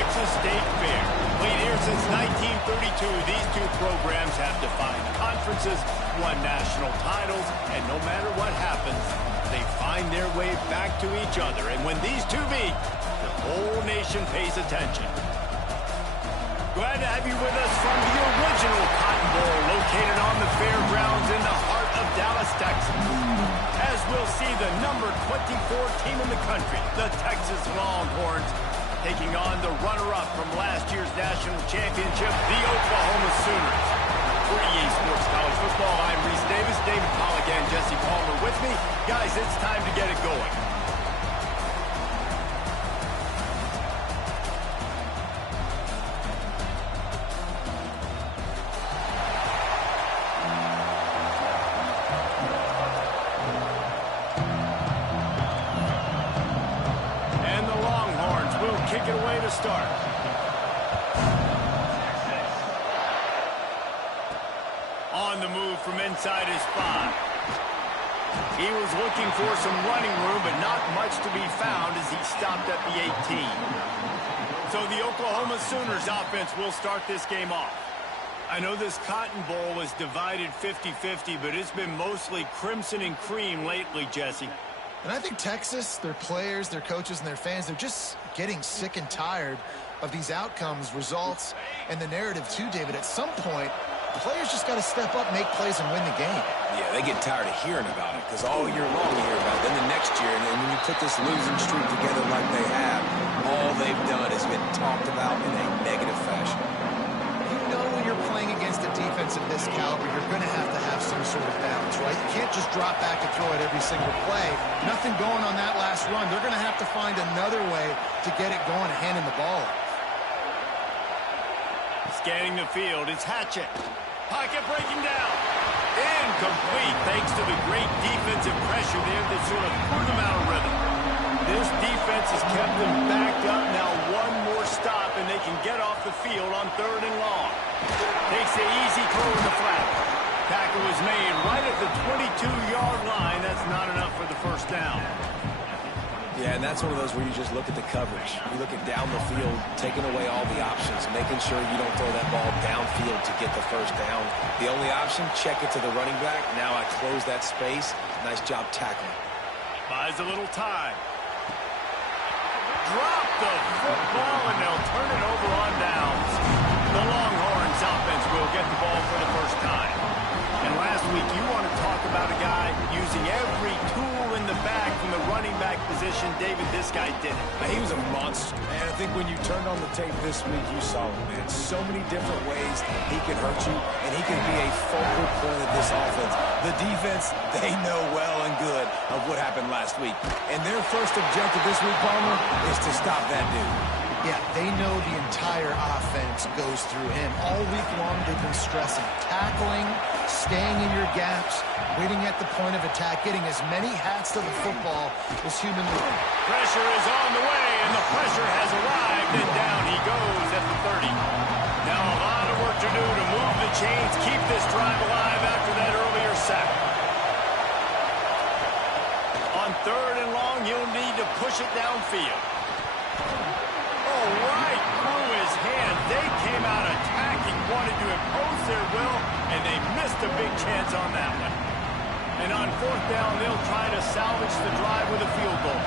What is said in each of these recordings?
Texas State Fair. Played here since 1932, these two programs have defined conferences, won national titles, and no matter what happens, they find their way back to each other. And when these two meet, the whole nation pays attention. Glad to have you with us from the original Cotton Bowl, located on the fairgrounds in the heart of Dallas, Texas. As we'll see the number 24 team in the country, the Texas Longhorns, taking on the runner-up from last year's national championship, the Oklahoma Sooners. For EA Sports College Football, I'm Reese Davis, David Pollack, and Jesse Palmer with me. Guys, it's time to get it going. Kick it away to start. On the move from inside his 5. He was looking for some running room, but not much to be found as he stopped at the 18. So the Oklahoma Sooners offense will start this game off. I know this Cotton Bowl was divided 50-50, but it's been mostly crimson and cream lately, Jesse. And I think Texas, their players, their coaches, and their fans, they're just getting sick and tired of these outcomes, results, and the narrative too, David. At some point, players just got to step up, make plays, and win the game. Yeah, they get tired of hearing about it because all year long you hear about it. Then the next year, and then when you put this losing streak together like they have, all they've done has been talked about in a negative fashion. You know when you're playing against a defense of this caliber, you're going to have some sort of balance, right? You can't just drop back and throw it every single play. Nothing going on that last run. They're going to have to find another way to get it going and handing the ball. Scanning the field, it's Hatchett. Pocket breaking down. Incomplete, thanks to the great defensive pressure there that sort of threw them out of rhythm. This defense has kept them backed up. Now one more stop, and they can get off the field on 3rd and long. Takes the easy throw in the flat. Tackle was made right at the 22-yard line. That's not enough for the first down. Yeah, and that's one of those where you just look at the coverage. You look at down the field, taking away all the options, making sure you don't throw that ball downfield to get the first down. The only option, check it to the running back. Now I close that space. Nice job tackling. Buys a little time. Drop the football, and they'll turn it over on downs. The Longhorns offense will get the ball for the first time. And last week, you want to talk about a guy using every tool in the bag from the running back position. David, this guy did it. He was a monster. And I think when you turned on the tape this week, you saw him, man. So many different ways he can hurt you, and he can be a focal point of this offense. The defense, they know well and good of what happened last week. And their first objective this week, Palmer, is to stop that dude. Yeah, they know the entire offense goes through him. All week long, they've been stressing tackling, staying in your gaps, waiting at the point of attack, getting as many hats to the football as humanly. Pressure is on the way, and the pressure has arrived, and down he goes at the 30. Now a lot of work to do to move the chains, keep this drive alive after that earlier sack. On 3rd and long, you'll need to push it downfield. Right through his hand. They came out attacking, wanted to impose their will, and they missed a big chance on that one. And on 4th down, they'll try to salvage the drive with a field goal.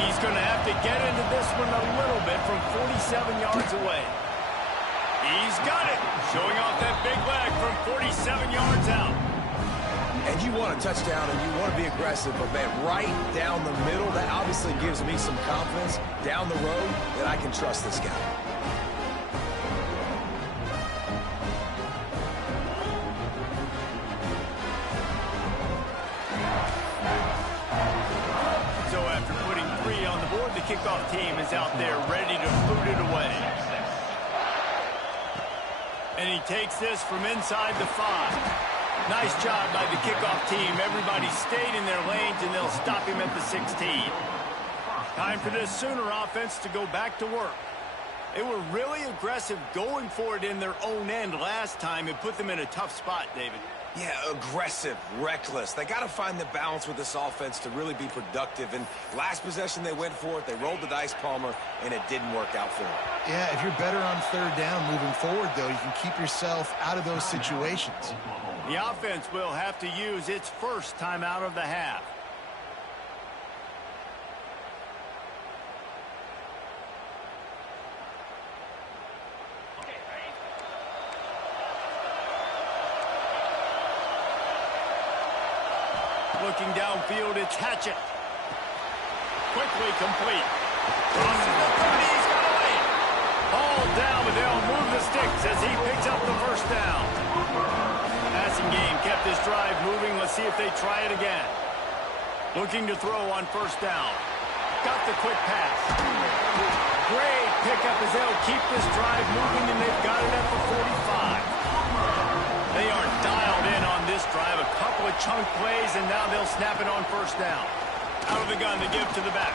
He's going to have to get into this one a little bit from 47 yards away. He's got it, showing off that big leg from 47 yards out. And you want a touchdown and you want to be aggressive, but man, right down the middle, that obviously gives me some confidence down the road that I can trust this guy. So after putting 3 on the board, the kickoff team is out there ready to boot it away. And he takes this from inside the 5. Nice job by the kickoff team. Everybody stayed in their lanes, and they'll stop him at the 16. Time for this Sooner offense to go back to work. They were really aggressive going for it in their own end last time. It put them in a tough spot, David. Yeah, aggressive, reckless. They got to find the balance with this offense to really be productive. And last possession, they went for it. They rolled the dice, Palmer, and it didn't work out for them. Yeah, if you're better on third down moving forward, though, you can keep yourself out of those situations. The offense will have to use its first timeout of the half. Looking downfield, it's Hatchett. Quickly complete. Crosses the 30, he's got away. All down, but they'll move the sticks as he picks up the first down. Passing game kept this drive moving. Let's see if they try it again. Looking to throw on first down. Got the quick pass. Great pickup as they'll keep this drive moving, and they've got it at the 45. They are dialed in on this drive. A couple of chunk plays, and now they'll snap it on first down. Out of the gun to give to the back.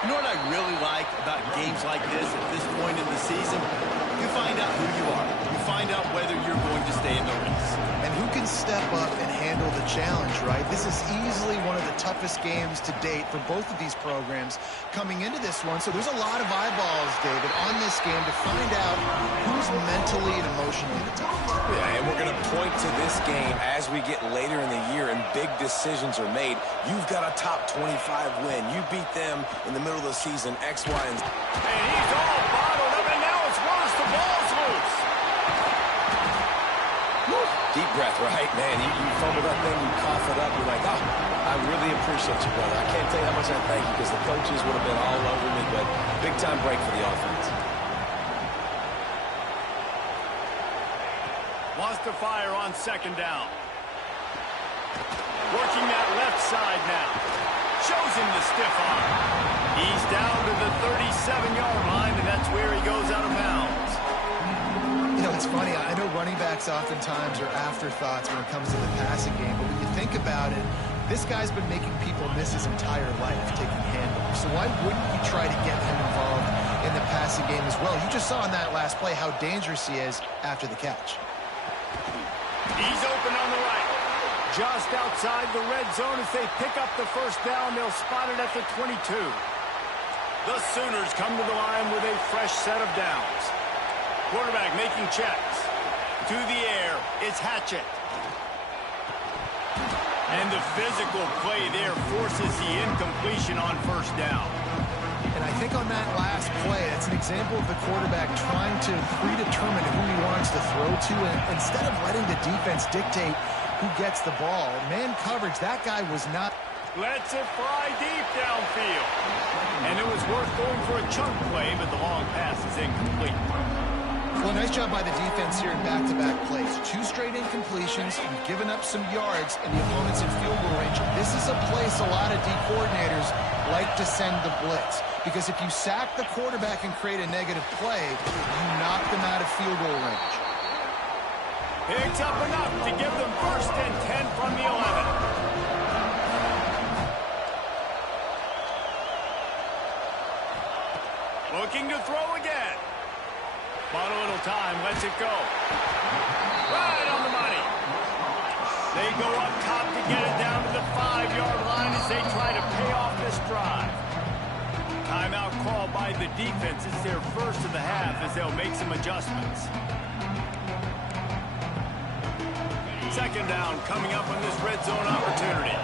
You know what I really like about games like this at this point in the season? You find out who you are. You find out whether you're going to stay in the race. And who can step up and handle the challenge, right? This is easily one of the toughest games to date for both of these programs coming into this one. So there's a lot of eyeballs, David, on this game to find out who's mentally and emotionally the toughest. Yeah, and we're going to point to this game as we get later in the year and big decisions are made. You've got a top 25 win. You beat them in the middle of the season, X, Y, and Z. And he's all bottled up, and now it's worse. The ball's loose. Deep breath, right? Man, you fumble that thing, you cough it up, you're like, oh, I really appreciate you, brother. I can't tell you how much I thank you because the coaches would have been all over me, but big-time break for the offense. Wants to fire on second down. Working that left side now. Shows him the stiff arm. He's down to the 37-yard line, and that's where he goes out of bounds. You know, it's funny. I know running backs oftentimes are afterthoughts when it comes to the passing game, but when you think about it, this guy's been making people miss his entire life taking handoffs. So why wouldn't you try to get him involved in the passing game as well? You just saw in that last play how dangerous he is after the catch. He's open on the right. Just outside the red zone as they pick up the first down. They'll spot it at the 22. The Sooners come to the line with a fresh set of downs. Quarterback making checks. To the air, it's Hatchett. And the physical play there forces the incompletion on first down. And I think on that last play, it's an example of the quarterback trying to predetermine who he wants to throw to, and instead of letting the defense dictate who gets the ball. Man coverage, that guy was not. Lets it fly deep downfield. And it was worth going for a chunk play, but the long pass is incomplete. Well, nice job by the defense here in back-to-back plays. 2 straight incompletions. You've given up some yards, and the opponent's in field goal range. This is a place a lot of D coordinators like to send the blitz, because if you sack the quarterback and create a negative play, you knock them out of field goal range. Picks up enough to give them first and 10 from the 11. Looking to throw again. Bought a little time, lets it go. Right on the money. They go up top to get it down to the 5-yard line as they try to pay off this drive. Timeout called by the defense. It's their first of the half as they'll make some adjustments. Second down coming up on this red zone opportunity.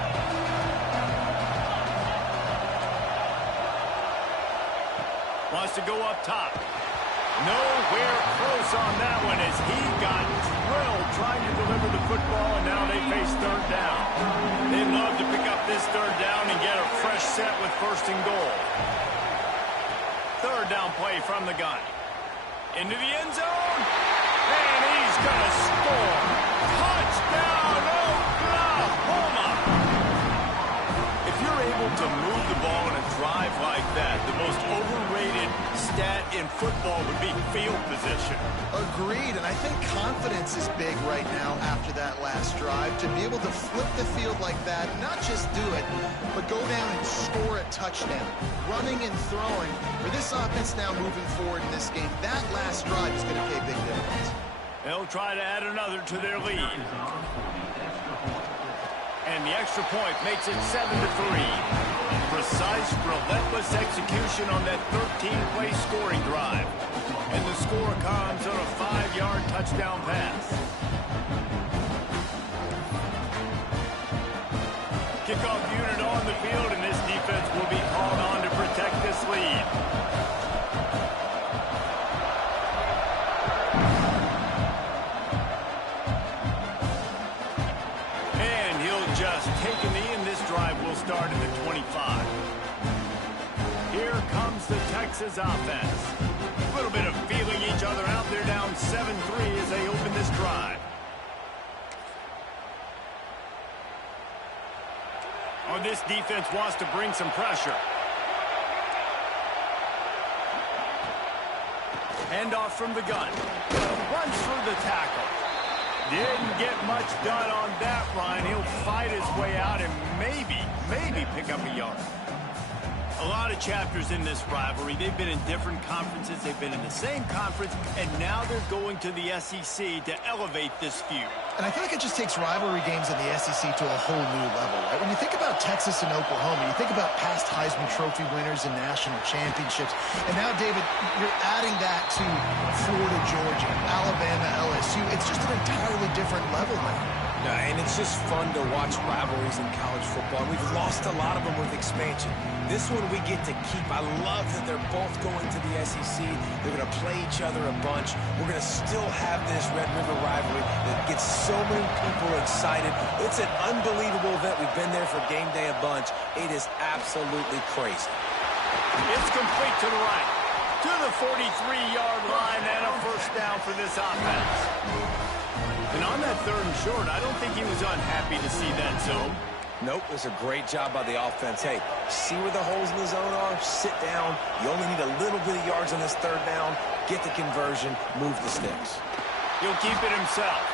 Wants to go up top. Nowhere close on that one as he got drilled trying to deliver the football, and now they face third down. They'd love to pick up this third down and get a fresh set with first and goal. Third down play from the gun. Into the end zone, and he's going to score. Touchdown, Oklahoma! If you're able to move the ball in a drive like that, the most overrated stat in football would be field position. Agreed, and I think confidence is big right now after that last drive. To be able to flip the field like that, not just do it, but go down and score a touchdown. Running and throwing. For this offense now moving forward in this game, that last drive is going to pay big dividends. They'll try to add another to their lead. And the extra point makes it 7-3. Precise, relentless execution on that 13-play scoring drive. And the score comes on a 5-yard touchdown pass. Kickoff unit on the field, and this defense will be called on to protect this lead. And he'll just take a knee, and this drive will start at the 25. Here comes the Texas offense. A little bit of feeling each other out. They're down 7-3 as they open this drive. Oh, this defense wants to bring some pressure. Handoff from the gun. Runs through the tackle. Didn't get much done on that run. He'll fight his way out and maybe pick up a yard. A lot of chapters in this rivalry. They've been in different conferences. They've been in the same conference, and now they're going to the SEC to elevate this feud. And I feel like it just takes rivalry games in the SEC to a whole new level, right? When you think about Texas and Oklahoma, you think about past Heisman Trophy winners and national championships. And now, David, you're adding that to Florida, Georgia, Alabama, LSU. It's just an entirely different level now. And it's just fun to watch rivalries in college football. We've lost a lot of them with expansion. This one we get to keep. I love that they're both going to the SEC. They're going to play each other a bunch. We're going to still have this Red River rivalry that gets so many people excited. It's an unbelievable event. We've been there for game day a bunch. It is absolutely crazy. It's complete to the right, to the 43-yard line, and a first down for this offense. And on that 3rd and short, I don't think he was unhappy to see that zone. Nope, it was a great job by the offense. Hey, see where the holes in the zone are? Sit down. You only need a little bit of yards on this 3rd down. Get the conversion. Move the sticks. He'll keep it himself.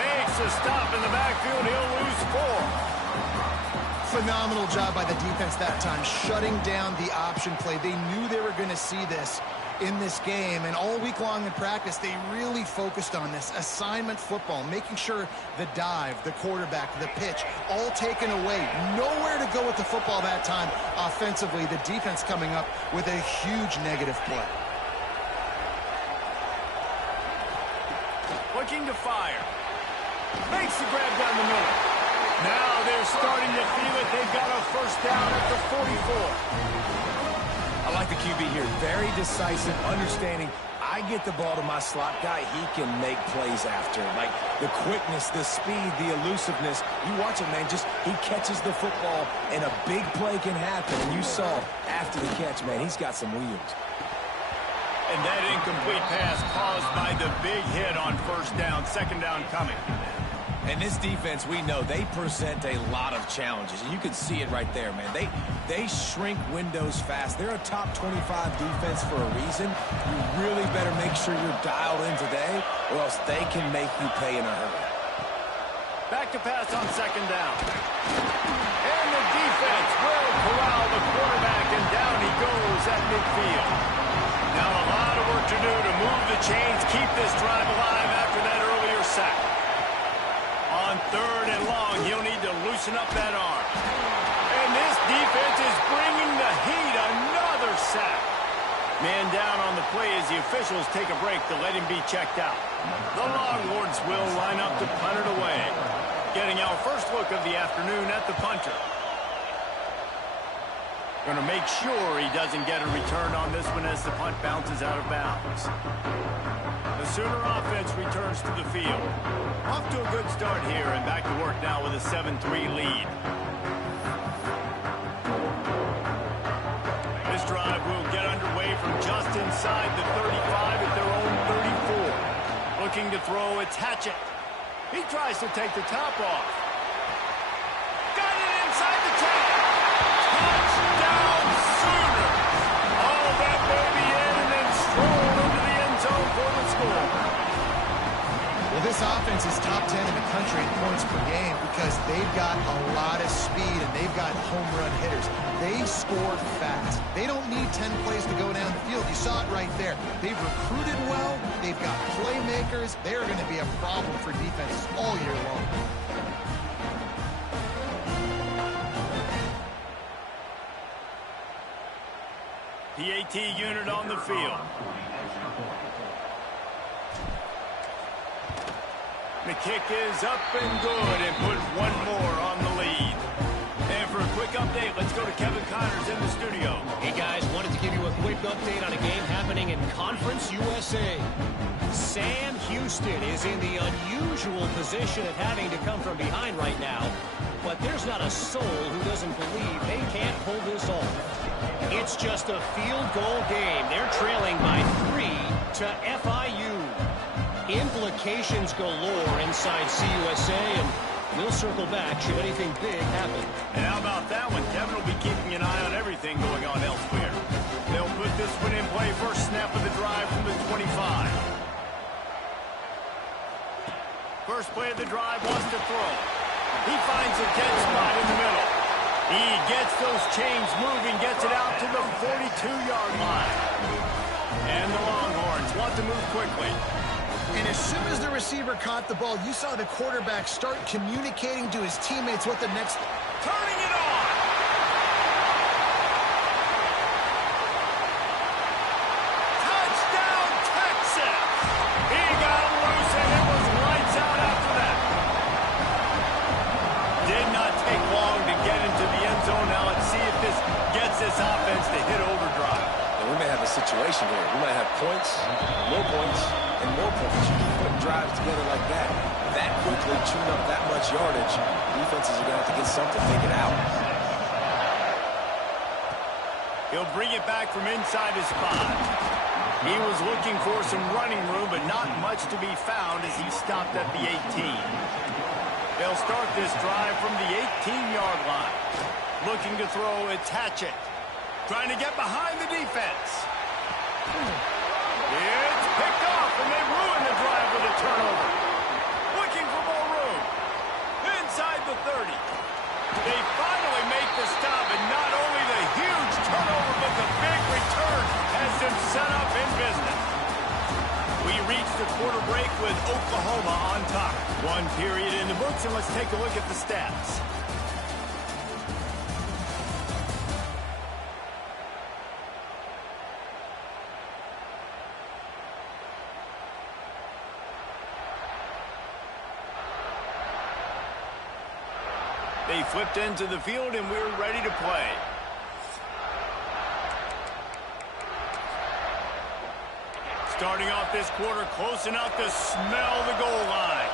Makes a stop in the backfield. He'll lose 4. Phenomenal job by the defense that time, shutting down the option play. They knew they were going to see this in this game, and all week long in practice, they really focused on this assignment football, making sure the dive, the quarterback, the pitch, all taken away. Nowhere to go with the football that time offensively. The defense coming up with a huge negative play. Looking to fire. Makes the grab down the middle. Now they're starting to feel it. They've got a first down at the 44. I like the QB here. Very decisive, understanding. I get the ball to my slot guy, he can make plays after. Like the quickness, the speed, the elusiveness. You watch it, man. Just he catches the football, and a big play can happen. And you saw after the catch, man, he's got some wheels. And that incomplete pass caused by the big hit on first down, 2nd down coming. And this defense, we know, they present a lot of challenges. And you can see it right there, man. They shrink windows fast. They're a top 25 defense for a reason. You really better make sure you're dialed in today, or else they can make you pay in a hurry. Back to pass on 2nd down. And the defense will corral the quarterback, and down he goes at midfield. Now a lot of work to do to move the chains, keep this drive alive after that earlier sack. On 3rd and long, he'll need to loosen up that arm. And this defense is bringing the heat. Another sack. Man down on the play as the officials take a break to let him be checked out. The Longhorns will line up to punt it away. Getting our first look of the afternoon at the punter. Going to make sure he doesn't get a return on this one as the punt bounces out of bounds. The Sooner offense returns to the field. Off to a good start here and back to work now with a 7-3 lead. This drive will get underway from just inside the 35 at their own 34. Looking to throw, it's Hatchett. He tries to take the top off. Got it inside the 10. Touchdown Sooners! All that baby in and then strolled into the end zone for the score. Well, this offense is top 10 in the country in points per game because they've got a lot of speed and they've got home run hitters. They score fast. They don't need 10 plays to go down the field. You saw it right there. They've recruited well. They've got playmakers. They're going to be a problem for defenses all year long. PAT unit on the field. The kick is up and good and put one more on the lead. And for a quick update, let's go to Kevin Connors in the studio. Hey guys, wanted to give you a quick update on a game happening in Conference USA. Sam Houston is in the unusual position of having to come from behind right now. But there's not a soul who doesn't believe they can't pull this off. It's just a field goal game. They're trailing by 3 to FIU. Implications galore inside CUSA, and we'll circle back should anything big happen. And how about that one? Kevin will be keeping an eye on everything going on elsewhere. They'll put this one in play. First snap of the drive from the 25. First play of the drive, wants to throw. He finds a dead spot in the middle. He gets those chains moving, gets it out to the 42-yard line. And the Longhorns want to move quickly. And as soon as the receiver caught the ball, you saw the quarterback start communicating to his teammates what the next... Turning it on! Touchdown, Texas! He got loose, and it was lights out after that. Did not take long to get into the end zone. Now let's see if this gets this offense to hit overdrive. And we may have a situation here. We might have points, more points, and more points. You keep putting drives together like that quickly, chewing up that much yardage, defenses are going to have to get something figured out. He'll bring it back from inside his spot. He was looking for some running room, but not much to be found as he stopped at the 18. They'll start this drive from the 18-yard line. Looking to throw, it's Hatchett. Trying to get behind the defense. It's picked off, and they ruin the drive with a turnover. Looking for more room. Inside the 30. They finally make the stop, and not only the huge turnover, but the big return has them set up in business. We reach the quarter break with Oklahoma on top. One period in the books, and let's take a look at the stats. They flipped into the field, and we're ready to play. Starting off this quarter close enough to smell the goal line.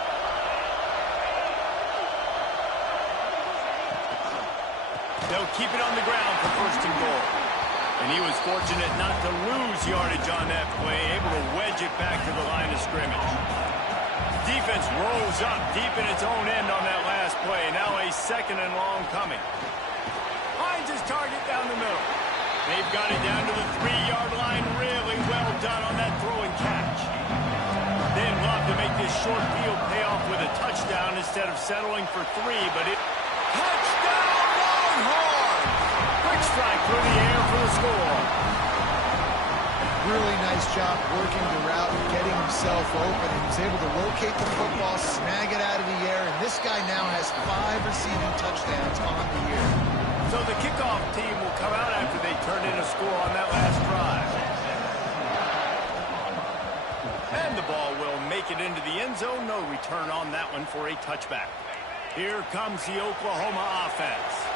They'll keep it on the ground for first and goal. And he was fortunate not to lose yardage on that play, able to wedge it back to the line of scrimmage. Defense rolls up deep in its own end on that last play. Now a second and long coming. Finds his target down the middle. They've got it down to the 3-yard line. Really well done on that throw and catch. They'd love to make this short field pay off with a touchdown instead of settling for 3, but it... Touchdown, Longhorns! Quick strike through the air for the score. Really nice job working the route and getting himself open. He was able to locate the football, snag it out of the air, and this guy now has 5 receiving touchdowns on the year. So the kickoff team will come out after they turn in a score on that last drive. And the ball will make it into the end zone. No return on that one for a touchback. Here comes the Oklahoma offense.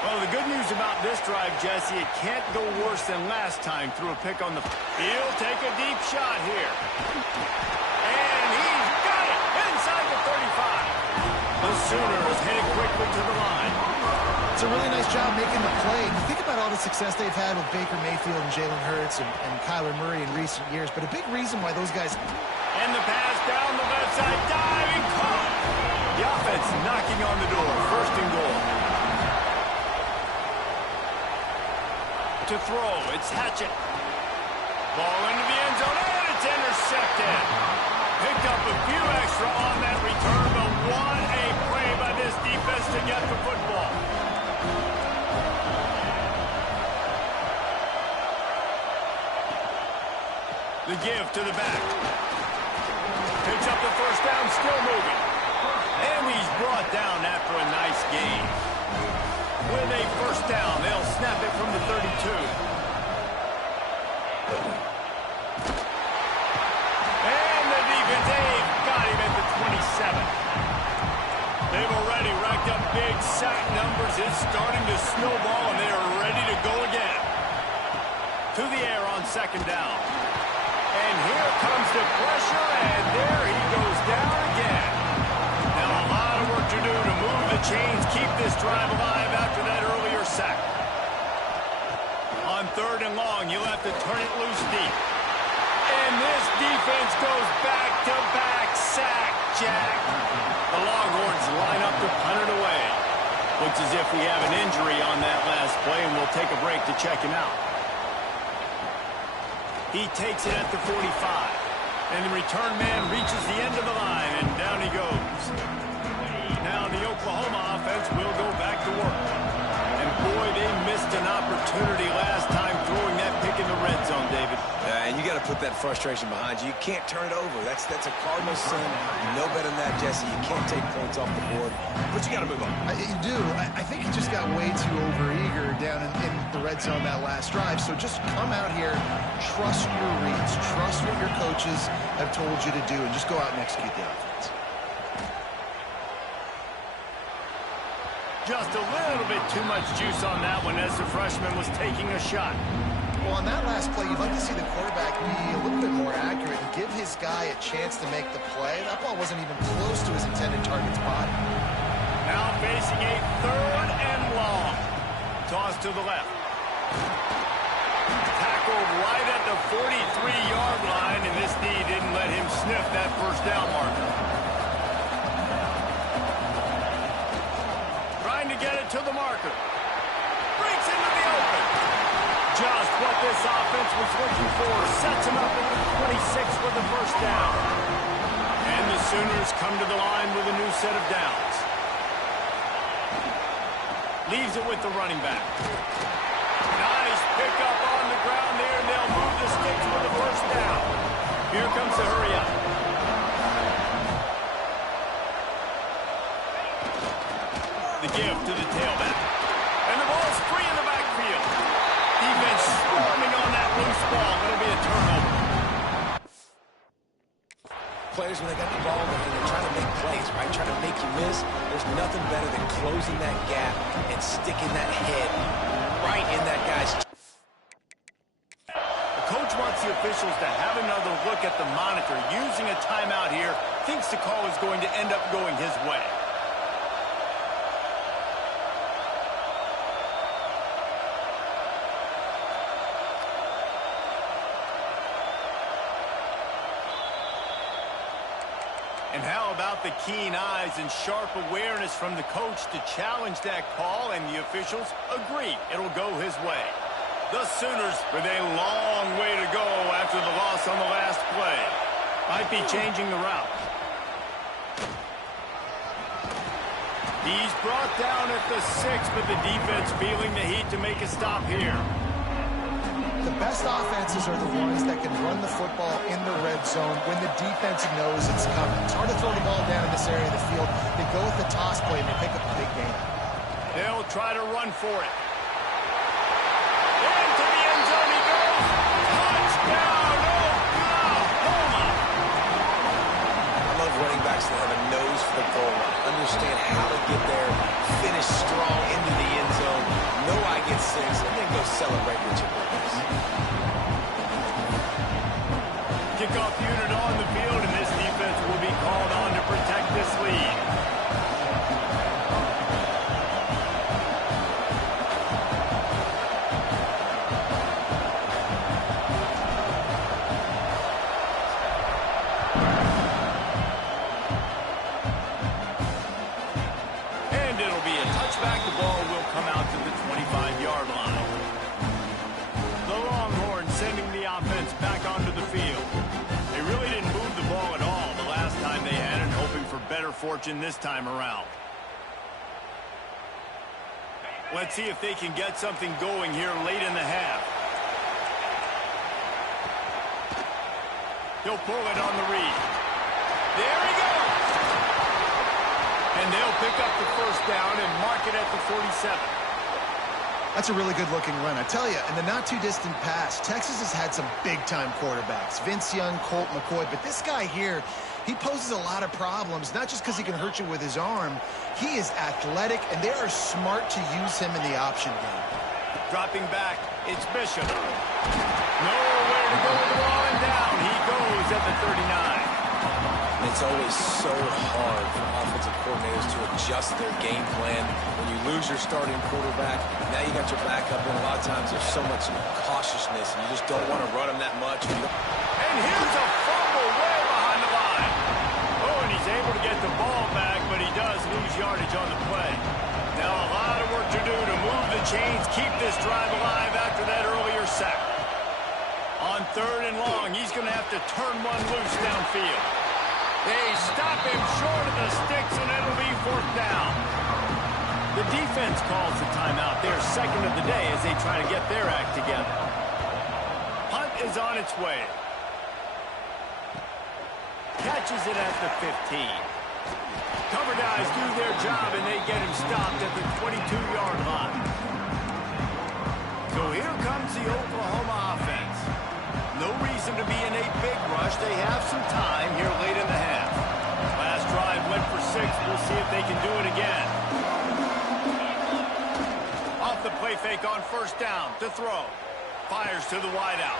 Well, the good news about this drive, Jesse, it can't go worse than last time through a pick on the... He'll take a deep shot here. And he's got it inside the 35. The Sooners heading quickly to the line. It's a really nice job making the play. You think about all the success they've had with Baker Mayfield and Jalen Hurts and Kyler Murray in recent years, but a big reason why those guys... And the pass down the left side, diving, caught. The offense knocking on the door, first and goal. To throw, it's Hatchett. Ball into the end zone, and it's intercepted. Picked up a few extra The give to the back. Picks up the first down, still moving. And he's brought down after a nice gain. With a first down, they'll snap it from the 32. And the defense, they've got him at the 27. They've already racked up big sack numbers. It's starting to snowball, and they are ready to go again. To the air on second down. And here comes the pressure, and there he goes down again. Now a lot of work to do to move the chains, keep this drive alive after that earlier sack. On third and long, you'll have to turn it loose deep. And this defense goes back-to-back sack, Jack. The Longhorns line up to punt it away. Looks as if we have an injury on that last play, and we'll take a break to check him out. He takes it at the 45. And the return man reaches the end of the line, and down he goes. Now the Oklahoma offense will go back to work. And boy, they missed an opportunity last time throwing that pick in the red zone, David. And you got to put that frustration behind you. You can't turn it over. That's a cardinal sin. You know better than that, Jesse. You can't take points off the board. But you got to move on. You do. I think he just got way too overeager down in the red zone that last drive. So just come out here, trust your reads, trust what your coaches have told you to do, and just go out and execute the offense. Just a little bit too much juice on that one as the freshman was taking a shot. Well, on that last play, you'd like to see the quarterback be a little bit more accurate and give his guy a chance to make the play. That ball wasn't even close to his intended target's body. Now facing a third and long. Toss to the left. Tackled right at the 43-yard line, and this D didn't let him sniff that first down marker. Trying to get it to the marker. Breaks into the open. Just what this offense was looking for. Sets him up at the 26 for the first down. And the Sooners come to the line with a new set of downs. Leaves it with the running back. Nice pickup on the ground there. They'll move the sticks for the first down. Here comes the hurry up. The give to the tailback. And the ball's free in the backfield. Defense swarming on that loose ball. It'll be a turnover. Players, when they got the ball, they're trying to make plays, right? Trying to make you miss. There's nothing better than closing that gap and sticking that head right in that guy's. The coach wants the officials to have another look at the monitor. Using a timeout here, thinks the call is going to end up going his way. And how about the keen eyes and sharp awareness from the coach to challenge that call, and the officials agree it'll go his way. The Sooners with a long way to go after the loss on the last play. Might be changing the route. He's brought down at the 6, but the defense feeling the heat to make a stop here. The best offenses are the ones that can run the football in the red zone when the defense knows it's coming. It's hard to throw the ball down in this area of the field. They go with the toss play and they pick up a big gain. They'll try to run for it. Into the end zone he goes. Touchdown, Oklahoma! I love running backs that have a nose for the goal line. Understand how to get there, finish strong into the end zone, know I get 6, and then go celebrate with your boys. Kickoff unit on the field, and this defense will be called on to protect this lead. And it'll be a touchback. The ball will come out to the 25-yard line. The Longhorns sending the offense back onto the field. They really didn't move the ball at all the last time they had it, hoping for better fortune this time around. Let's see if they can get something going here late in the half. He'll pull it on the read. There he goes. And they'll pick up the first down and mark it at the 47. That's a really good-looking run. I tell you, in the not-too-distant past, Texas has had some big-time quarterbacks. Vince Young, Colt McCoy. But this guy here, he poses a lot of problems, not just because he can hurt you with his arm. He is athletic, and they are smart to use him in the option game. Dropping back, it's Bishop. Nowhere to go with the ball, and down he goes at the 39. It's always so hard for offensive coordinators to adjust their game plan. When you lose your starting quarterback, now you got your backup, and a lot of times there's so much cautiousness, and you just don't want to run them that much. And here's a fumble way behind the line. Oh, and he's able to get the ball back, but he does lose yardage on the play. Now a lot of work to do to move the chains, keep this drive alive after that earlier sack. On 3rd and long, he's going to have to turn one loose downfield. They stop him short of the sticks, and it'll be 4th down. The defense calls the timeout. They're second of the day as they try to get their act together. Punt is on its way. Catches it at the 15. Cover guys do their job, and they get him stopped at the 22-yard line. So here comes the Oklahoma offense. No reason to be in a big rush. They have some time here late in the half. Last drive went for 6. We'll see if they can do it again. Off the play fake on 1st down to throw. Fires to the wideout.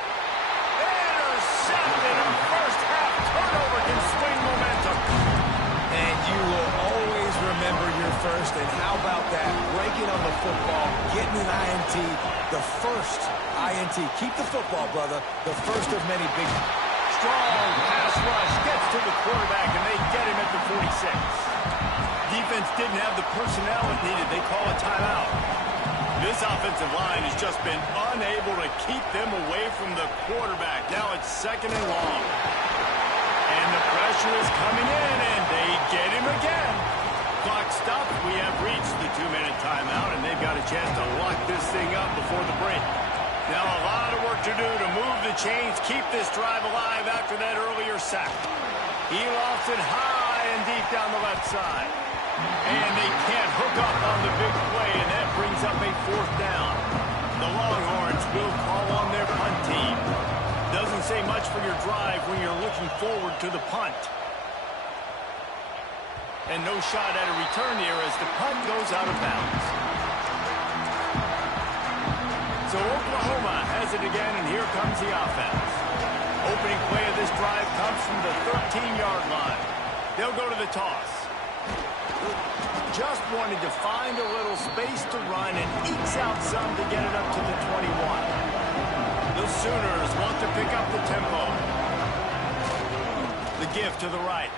Intercepted. A first half turnover can swing momentum. And you will always remember your first. And how about that? Breaking on the football, getting an INT, the first INT. Keep the football, brother. The first of many big. Strong pass rush gets to the quarterback, and they get him at the 46. Defense didn't have the personnel it needed. They call a timeout. This offensive line has just been unable to keep them away from the quarterback. Now it's 2nd and long. And the pressure is coming in, and they get him again. Clock stopped. We have reached the 2-minute timeout, and they've got a chance to lock this thing up before the break. Now a lot of work to do to move the chains, keep this drive alive after that earlier sack. He lofts it high and deep down the left side. And they can't hook up on the big play, and that brings up a 4th down. The Longhorns will call on their punt team. Doesn't say much for your drive when you're looking forward to the punt. And no shot at a return here as the punt goes out of bounds. So Oklahoma has it again, and here comes the offense. Opening play of this drive comes from the 13-yard line. They'll go to the toss. Just wanted to find a little space to run and ekes out some to get it up to the 21. The Sooners want to pick up the tempo. The give to the right.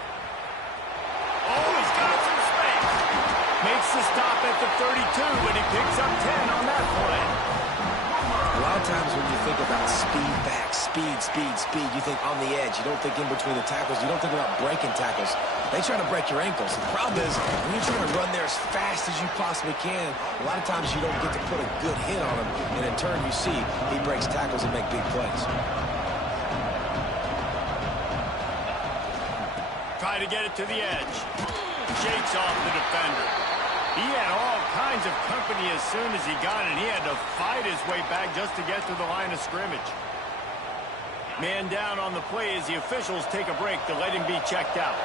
Oh, he's got some space. Makes the stop at the 32, but he picks up 10 on that play. A lot of times when you think about speed back, speed, you think on the edge. You don't think in between the tackles. You don't think about breaking tackles. They try to break your ankles. The problem is when you're trying to run there as fast as you possibly can, a lot of times you don't get to put a good hit on him. And in turn, you see he breaks tackles and make big plays. Try to get it to the edge. Shakes off the defender. He had all kinds of company as soon as he got it. He had to fight his way back just to get to the line of scrimmage. Man down on the play as the officials take a break to let him be checked out.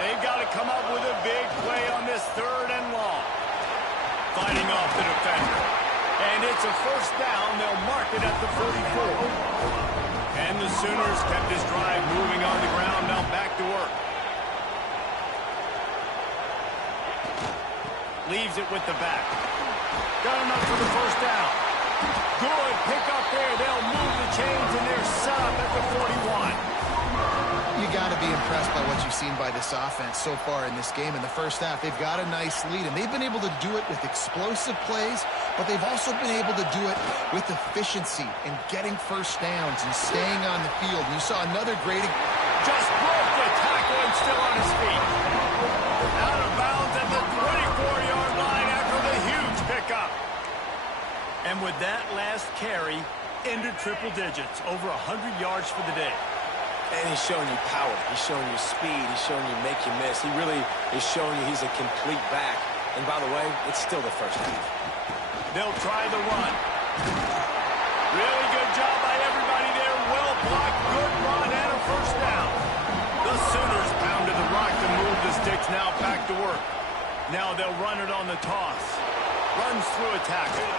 They've got to come up with a big play on this 3rd and long. Fighting off the defender. And it's a 1st down. They'll mark it at the 44. And the Sooners kept this drive moving on the ground. Now back to work. Leaves it with the back. Got enough for the 1st down. Good pick up there. They'll move the chains, and they're set up at the 41. You got to be impressed by what you've seen by this offense so far in this game. In the first half, they've got a nice lead, and they've been able to do it with explosive plays, but they've also been able to do it with efficiency and getting 1st downs and staying on the field. You saw another great... Just broke the tackle and still on his feet. Out of bounds at the 24-yard line after the huge pickup. And with that last carry, into triple digits, over 100 yards for the day. And he's showing you power. He's showing you speed. He's showing you make you miss. He really is showing you he's a complete back. And by the way, it's still the first half. They'll try the run. Really good job by everybody there. Well blocked, good run, and a first down. The Sooners pounded the rock to move the sticks. Now back to work. Now they'll run it on the toss. Runs through a tackle.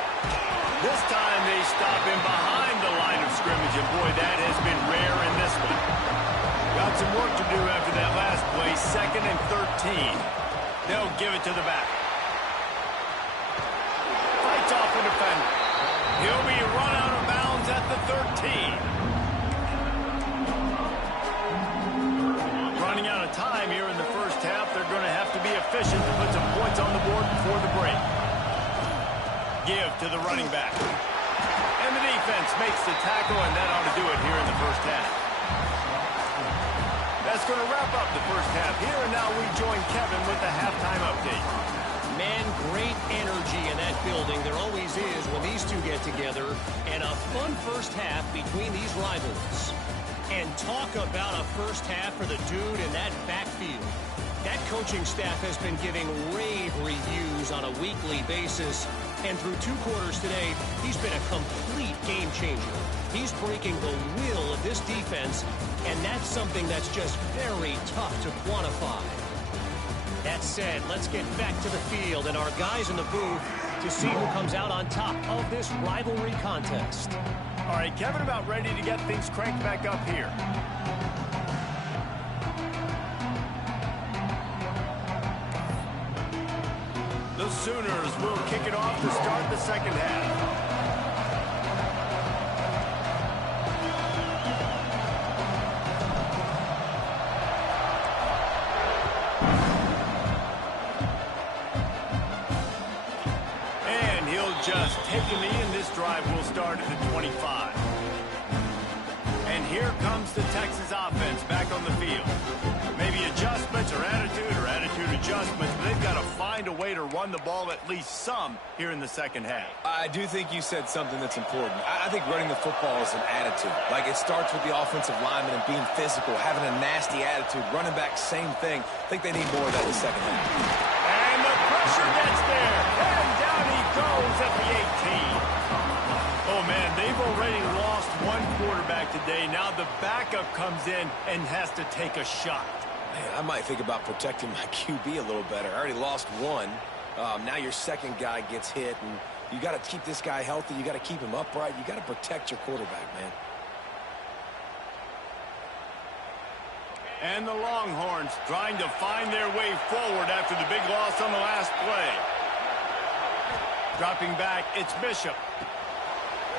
This time they stop him behind the line of scrimmage, and boy, that has been rare in this one. Got some work to do after that last play. 2nd and 13. They'll give it to the back. Fights off the defender. He'll be run out of bounds at the 13. Running out of time here in the first half. They're going to have to be efficient to put some points on the board before the break. Give to the running back. And the defense makes the tackle, and that ought to do it here in the first half. That's going to wrap up the first half here, and now we join Kevin with the halftime update. Man, great energy in that building. There always is when these two get together. And a fun first half between these rivals. And talk about a first half for the dude in that backfield. That coaching staff has been giving rave reviews on a weekly basis. And through 2 quarters today, he's been a complete game changer. He's breaking the will of this defense, and that's something that's just very tough to quantify. That said, let's get back to the field and our guys in the booth to see who comes out on top of this rivalry contest. All right, Kevin, about ready to get things cranked back up here. The Sooners will kick it off to start the second half. And he'll just take a knee, and this drive will start at the 25. And here comes the Texas offense back on the field. Maybe adjustments or attitude adjustments, but they've got to find a way to run the ball at least some here in the second half. I do think you said something that's important. I think running the football is an attitude. Like, it starts with the offensive lineman and being physical, having a nasty attitude. Running back, same thing. I think they need more of that in the second half. And the pressure gets there. And down he goes at the 18. Oh, man, they've already lost one quarterback today. Now the backup comes in and has to take a shot. Man, I might think about protecting my QB a little better. I already lost one. Now your second guy gets hit, and you got to keep this guy healthy. You got to keep him upright. You got to protect your quarterback, man. And the Longhorns trying to find their way forward after the big loss on the last play. Dropping back, it's Bishop.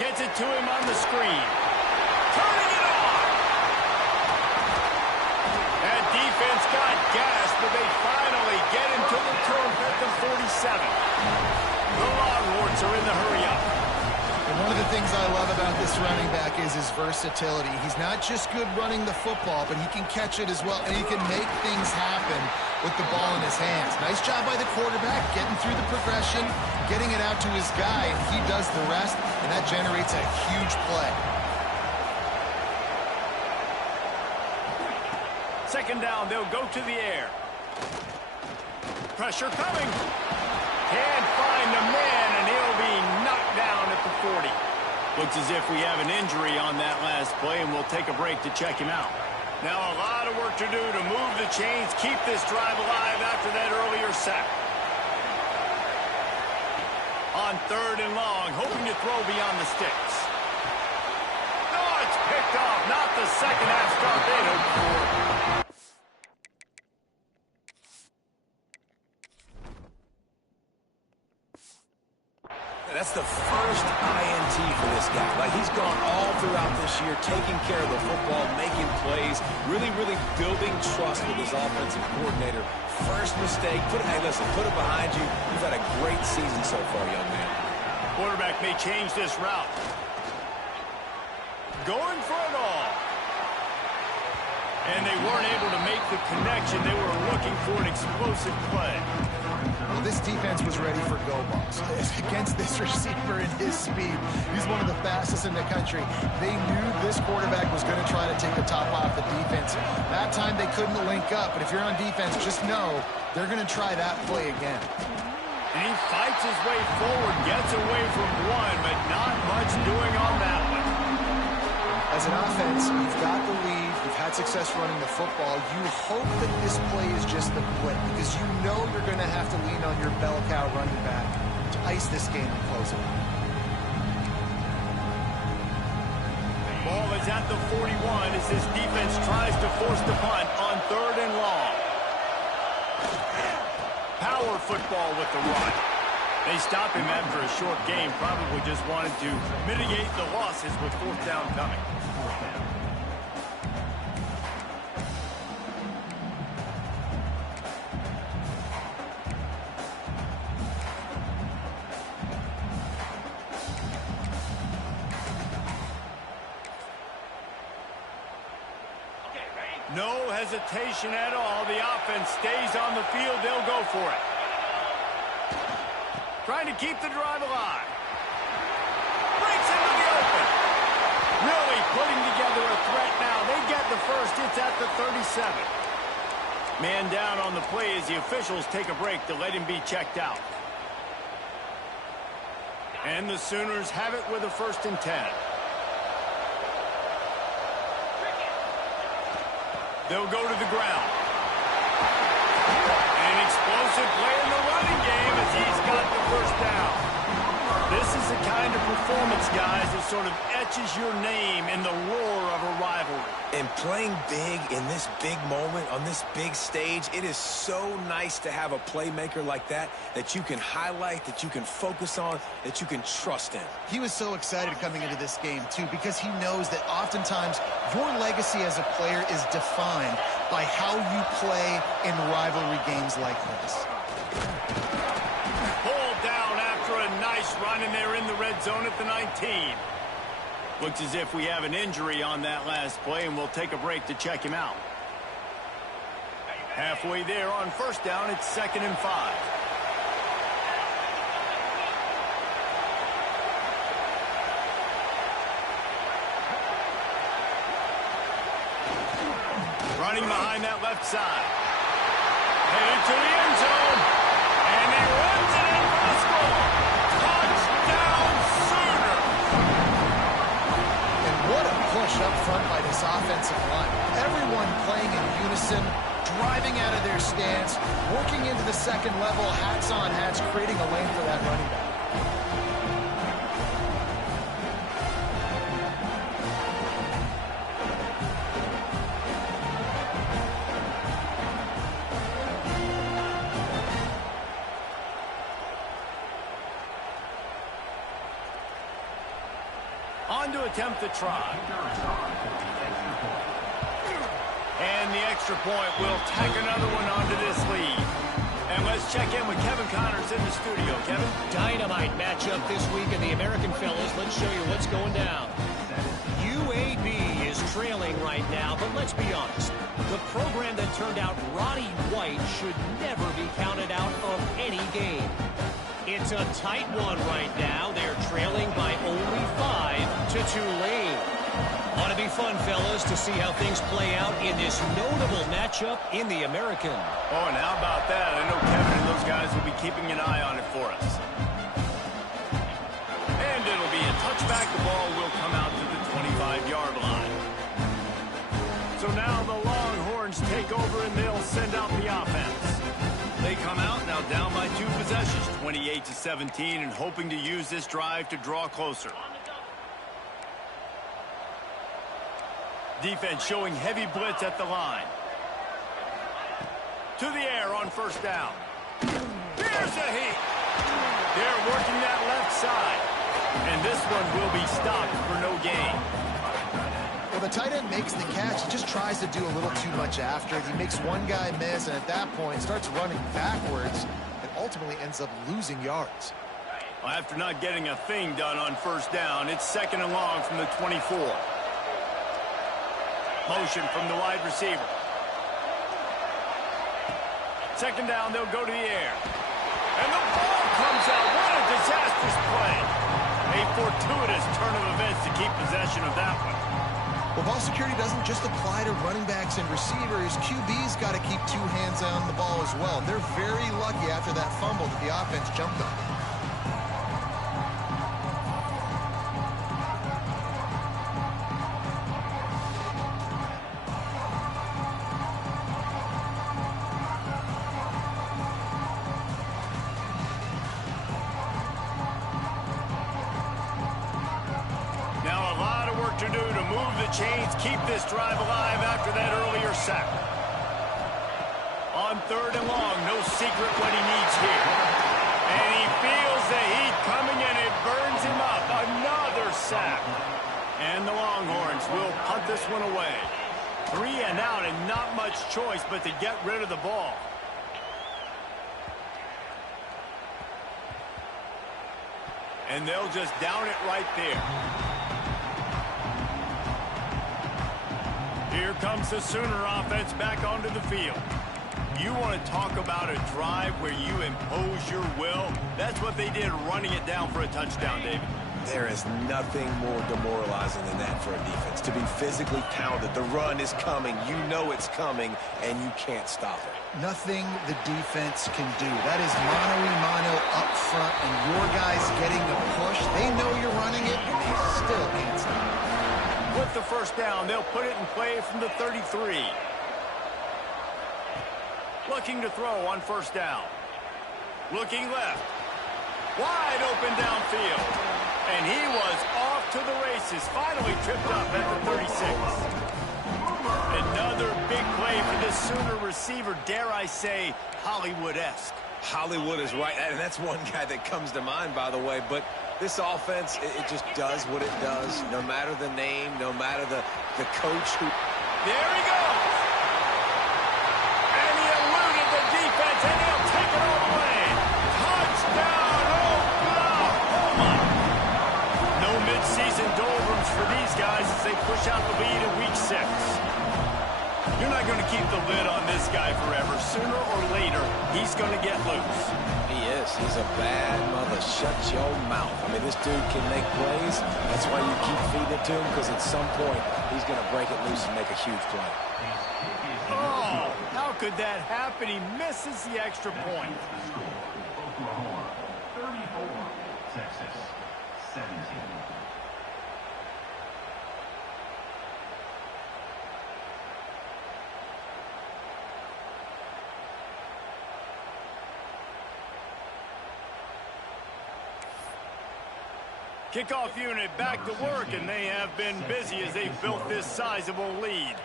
Gets it to him on the screen. Turning it on! That defense got gas, but they finally get him to the turf at the 47. The Longhorns are in the hurry-up. And one of the things I love about this running back is his versatility. He's not just good running the football, but he can catch it as well, and he can make things happen with the ball in his hands. Nice job by the quarterback, getting through the progression, getting it out to his guy, and he does the rest, and that generates a huge play. Second down, they'll go to the air. Pressure coming. Can't find the man, and he'll be knocked down at the 40. Looks as if we have an injury on that last play, and we'll take a break to check him out. Now a lot of work to do to move the chains, keep this drive alive after that earlier sack. On 3rd and long, hoping to throw beyond the sticks. Oh, it's picked off. Not the second half start they hoped for. That's the first INT for this guy. Like, he's gone all throughout this year, taking care of the football, making plays, really, really building trust with his offensive coordinator. First mistake, hey, listen, put it behind you. You've had a great season so far, young man. Quarterback may change this route. Going for it all. And they weren't able to make the connection. They were looking for an explosive play. Well, this defense was ready for go balls. Against this receiver and his speed, he's one of the fastest in the country. They knew this quarterback was going to try to take the top off the defense. That time they couldn't link up, but if you're on defense, just know they're going to try that play again. And he fights his way forward, gets away from one, but not much doing on that one. As an offense, you've got the lead, you've had success running the football. You hope that this play is just the blip because you know you're going to have to lean on your bell cow running back to ice this game and close it. Ball is at the 41 as this defense tries to force the punt on 3rd and long. Power football with the run. They stop him after a short game, probably just wanted to mitigate the losses with 4th down coming. No hesitation at all. The offense stays on the field. They'll go for it. Trying to keep the drive alive. Breaks into the open. Really putting together a threat now. They get the first. It's at the 37. Man down on the play as the officials take a break to let him be checked out. And the Sooners have it with a 1st and 10. They'll go to the ground. An explosive play in the running game as he's got the 1st down. This is the kind of performance, guys, that sort of etches your name in the roar of a rivalry. And playing big in this big moment, on this big stage, it is so nice to have a playmaker like that you can highlight, that you can focus on, that you can trust in. He was so excited coming into this game, too, because he knows that oftentimes your legacy as a player is defined by how you play in rivalry games like this. Pulled down after a nice run, and they're in the red zone at the 19. Looks as if we have an injury on that last play, and we'll take a break to check him out. Halfway there on 1st down, it's 2nd and 5. Running behind that left side. Headed to the end zone. And he runs it in for the score. Touchdown, Sooners. And what a push up front by this offensive line. Everyone playing in unison, driving out of their stance, working into the 2nd level, hats on hats, creating a lane for that running back. On to attempt the try. And the extra point will tack another one onto this lead. And let's check in with Kevin Connors in the studio. Kevin? Dynamite matchup this week in the American, fellas. Let's show you what's going down. UAB is trailing right now, but let's be honest. The program that turned out Roddy White should never be counted out of any game. It's a tight one right now. They're trailing by only 5 to Tulane. Ought to be fun, fellas, to see how things play out in this notable matchup in the American. Oh, and how about that? I know Kevin and those guys will be keeping an eye on it for us. And it'll be a touchback. The ball will come out to the 25-yard line. So now the Longhorns take over and they'll send out the offense. They come out now down by 2 possessions, 28-17, and hoping to use this drive to draw closer. Defense showing heavy blitz at the line. To the air on 1st down. Here's a hit. They're working that left side. And this one will be stopped for no gain. Well, the tight end makes the catch. He just tries to do a little too much after it. He makes one guy miss, and at that point starts running backwards and ultimately ends up losing yards. Well, after not getting a thing done on 1st down, it's 2nd and long from the 24. Motion from the wide receiver. 2nd down, they'll go to the air. And the ball comes out. What a disastrous play. A fortuitous turn of events to keep possession of that one. Well, ball security doesn't just apply to running backs and receivers. QB's got to keep two hands on the ball as well. They're very lucky after that fumble that the offense jumped on. Chains keep this drive alive after that earlier sack. On 3rd and long, no secret what he needs here. And he feels the heat coming and it burns him up. Another sack. And the Longhorns will punt this one away. 3 and out and not much choice but to get rid of the ball. And they'll just down it right there. Here comes the Sooner offense back onto the field. You want to talk about a drive where you impose your will? That's what they did, running it down for a touchdown, David. There is nothing more demoralizing than that for a defense. To be physically pounded, the run is coming, you know it's coming, and you can't stop it. Nothing the defense can do. That is mano-a-mano up front, and your guys getting a push. They know you're running it, and they still can't stop it. With the first down, they'll put it in play from the 33. Looking to throw on first down. Looking left. Wide open downfield. And he was off to the races. Finally tripped up at the 36. Another big play for this Sooner receiver, dare I say, Hollywood-esque. Hollywood is right, and that's one guy that comes to mind, by the way, but this offense, it just does what it does, no matter the name, no matter the coach who... There he goes! And he eluded the defense, and he'll take it all the way. Touchdown, Oklahoma! No midseason doldrums for these guys as they push out the lead in Week 6. You're not going to keep the lid on this guy forever. Sooner or later, he's going to get loose. He is. He's a bad mother. Shut your mouth. I mean, this dude can make plays. That's why you keep feeding it to him, because at some point, he's going to break it loose and make a huge play. Oh, how could that happen? He misses the extra point. Oklahoma, 34, Texas, 17. Kickoff unit back to work, and they have been busy as they've built this sizable lead.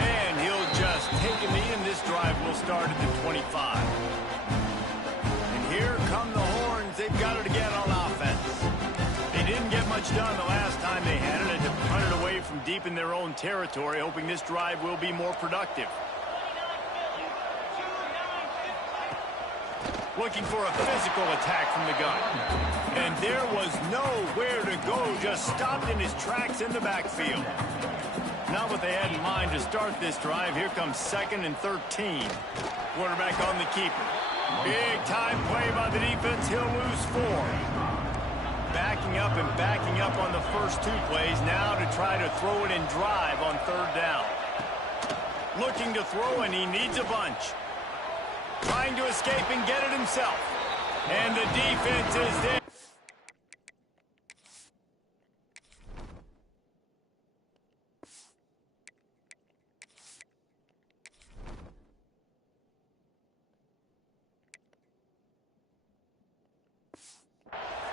And he'll just take a knee, and this drive will start at the 25. And here come the Horns. They've got it again on offense. They didn't get much done the last time they had it, and to punt it away from deep in their own territory, hoping this drive will be more productive. Looking for a physical attack from the gun. And there was nowhere to go, just stopped in his tracks in the backfield. Not what they had in mind to start this drive. Here comes 2nd and 13. Quarterback on the keeper. Big time play by the defense. He'll lose 4. Backing up on the first 2 plays, now to try to throw it in drive on 3rd down. Looking to throw, and he needs a bunch. Trying to escape and get it himself. And the defense is there.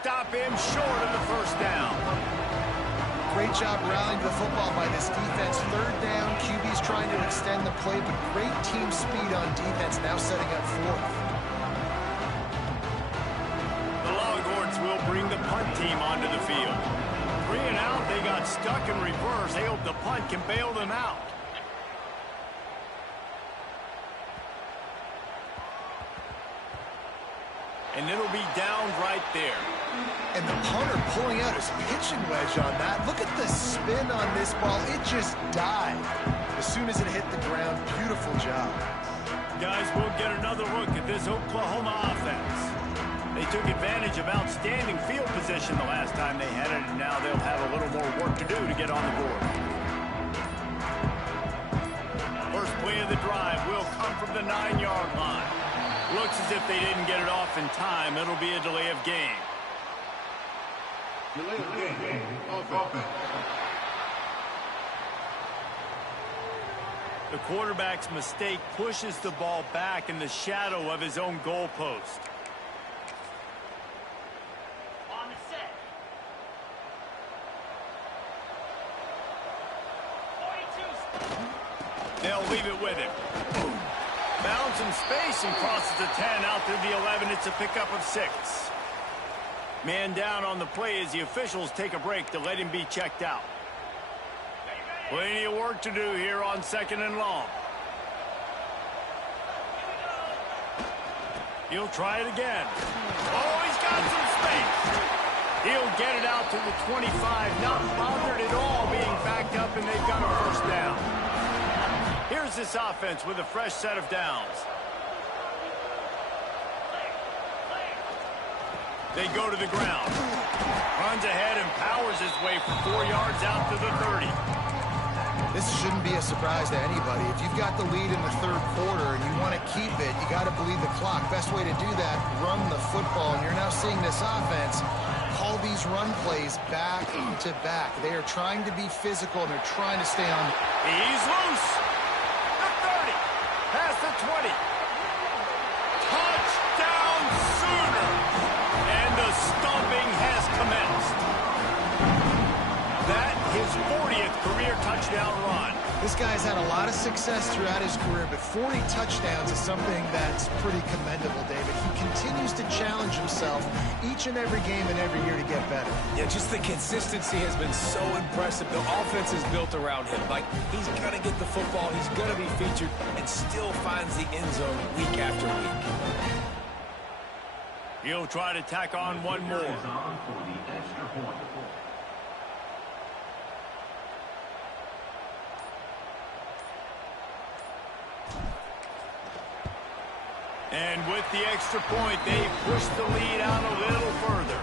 Stop him short of the first down. Great job rallying to the football by this defense. 3rd down, QB's trying to extend the play, but great team speed on defense, now setting up 4th. The Longhorns will bring the punt team onto the field. 3 and out, they got stuck in reverse. They hope the punt can bail them out. And it'll be down right there. And the punter pulling out his pitching wedge on that. Look at the spin on this ball. It just died as soon as it hit the ground. Beautiful job. Guys, we'll get another look at this Oklahoma offense. They took advantage of outstanding field position the last time they had it, and now they'll have a little more work to do to get on the board. First play of the drive will come from the 9-yard line. Looks as if they didn't get it off in time. It'll be a delay of game. Delay of game. Offense. The quarterback's mistake pushes the ball back in the shadow of his own goalpost. On the set. 42. They'll leave it with him. Bounds in space and crosses the 10 out to the 11. It's a pickup of 6. Man down on the play as the officials take a break to let him be checked out. Plenty of work to do here on 2nd and long. He'll try it again. Oh, he's got some space. He'll get it out to the 25, not bothered at all being backed up, and they've got a first down. Here's this offense with a fresh set of downs. They go to the ground. Runs ahead and powers his way for 4 yards out to the 30. This shouldn't be a surprise to anybody. If you've got the lead in the third quarter and you want to keep it, you got to bleed the clock. Best way to do that, run the football. And you're now seeing this offense call these run plays back to back. They are trying to be physical, and they're trying to stay on. He's loose. The 30. Past the 20. Touchdown Sooners. And the stomping has commenced. That his 40th career touchdown run. This guy's had a lot of success throughout his career, but 40 touchdowns is something that's pretty commendable, David. He continues to challenge himself each and every game and every year to get better. Yeah, just the consistency has been so impressive. The offense is built around him. Like, he's going to get the football, he's going to be featured, and still finds the end zone week after week. He'll try to tack on one more. Is on for the extra point. And with the extra point, they push the lead out a little further.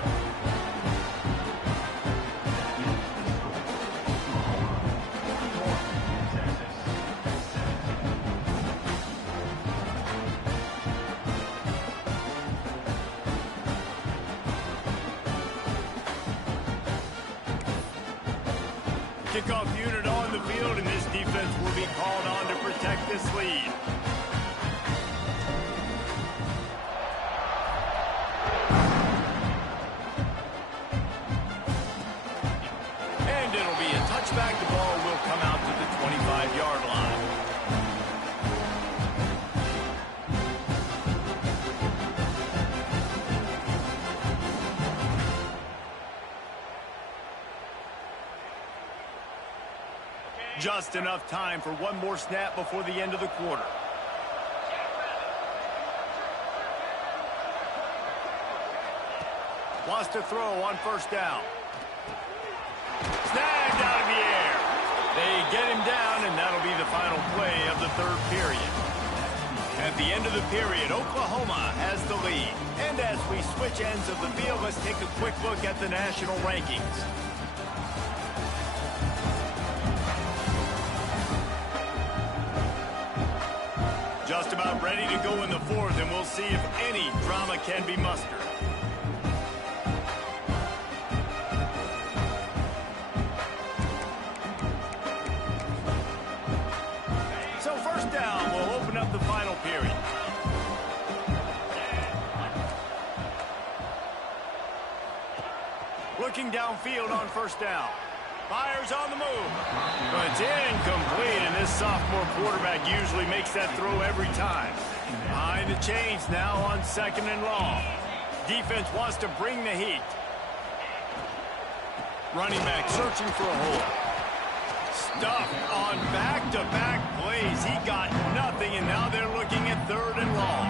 Kickoff unit on the field, and this defense will be called on to protect this lead. And it'll be a touchback. The ball will come out to the 25-yard line. Just enough time for one more snap before the end of the quarter. Wants to throw on first down. Snagged out of the air. They get him down, and that'll be the final play of the third period. At the end of the period, Oklahoma has the lead. And as we switch ends of the field, let's take a quick look at the national rankings. Just about ready to go in the fourth, and we'll see if any drama can be mustered. So first down will open up the final period. Looking downfield on first down. Fires on the move. But it's incomplete, and this sophomore quarterback usually makes that throw every time. Behind the chains now on 2nd and long. Defense wants to bring the heat. Running back searching for a hole. Stuffed on back-to-back plays. He got nothing, and now they're looking at 3rd and long.